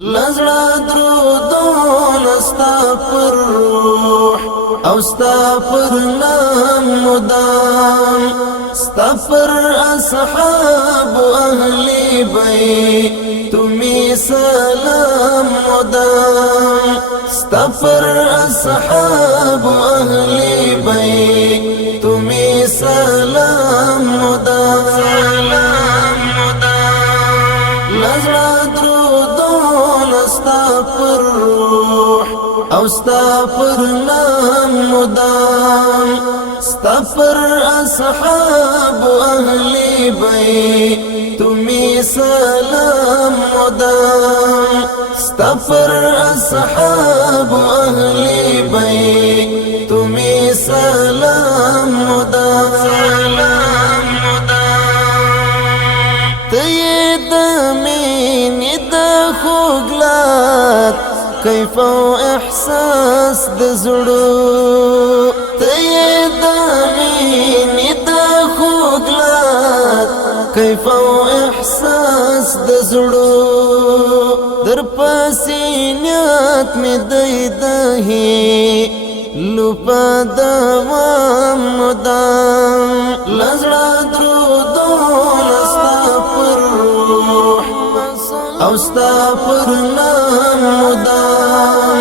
لزړه درودون ستا پر روح او ستا پر نام مدام ستا پر اصحاب و اهل بیت می سلام مدام ستا پر اصحاب و اهل بیت می سلام مدام لزړه ستا پر روح او ستا پر نام مدام ستا پر اصحاب و اهل بیت می سلام مدام ستا پر اصحاب و اهل بیت می سلام مدام تید مینی دا خوگلات کیف و احساس د زړو تید مینی دا خوگلات کیف و احساس د زړو در پسینیات می دیدهی لپا دوام مدام لزړه درودون ستا پر روح او ستا پر نام مدام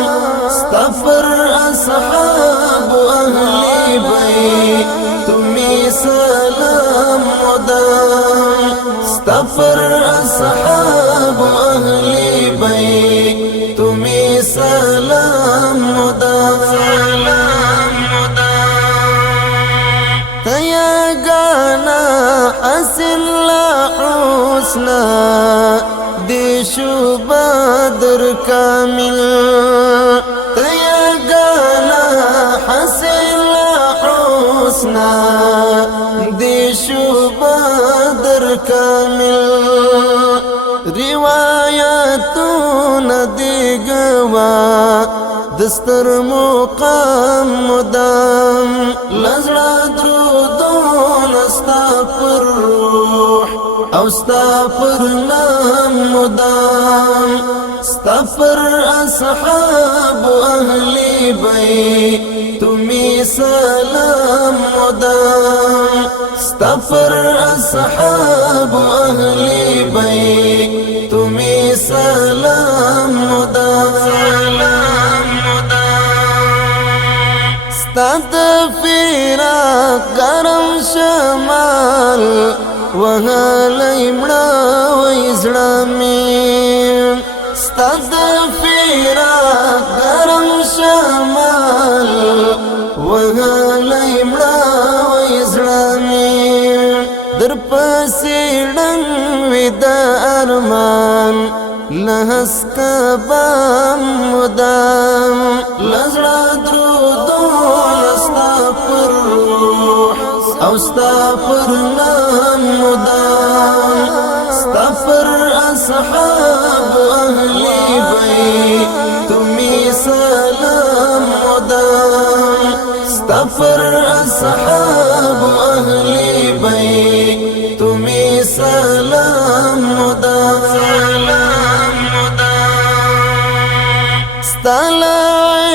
ستا پر اصحاب و اهل بیت می سلام مدام ستا پر اصحاب و اهل بیت می سلام مدام تیا گانا حسن لا حسنا دیشو بدر کامل تیا گانا حسن لا حسنا دیشو بدر کامل روایتون دیگوا دستر مقام مدام لزړه درودون ستا پر روح او ستا پر نام مدام ستا پر اصحاب و اهل بیت می سلام مدام ستا پر اصحاب و اهل بیت می سلام مدام ستاد فراق گرم شمال وهالی مړه وای زړه مې ستاد فراق گرم شمال وهالی مړه وای زړه مې در پسې ډنګ وي د ارمان لهس کبام مدام لزړه درودون ستا پر روح او ستا پر نام مدام ستا پر اصحاب و اهل بیت می سلام مدام ستا پر اصحاب و اهل بیت می سلام مدام ستالا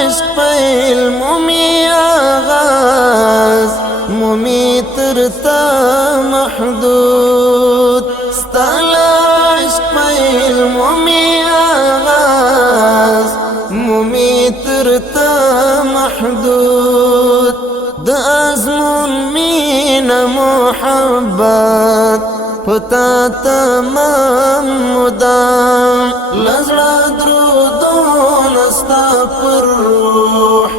عشق پیل مومی آغاز مومی ترتا محدود ستالا عشق پیل مومی آغاز مومی ترتا محدود دا ازمون مین محبت پتا تمام مدام لزړه درودون ستا پر روح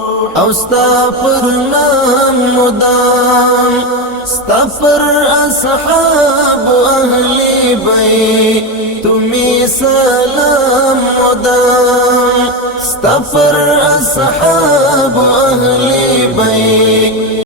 او ستا پر نام مدام ستا پر اصحاب و اهل بیت می سلام مدام ستا پر اصحاب و اهل بیت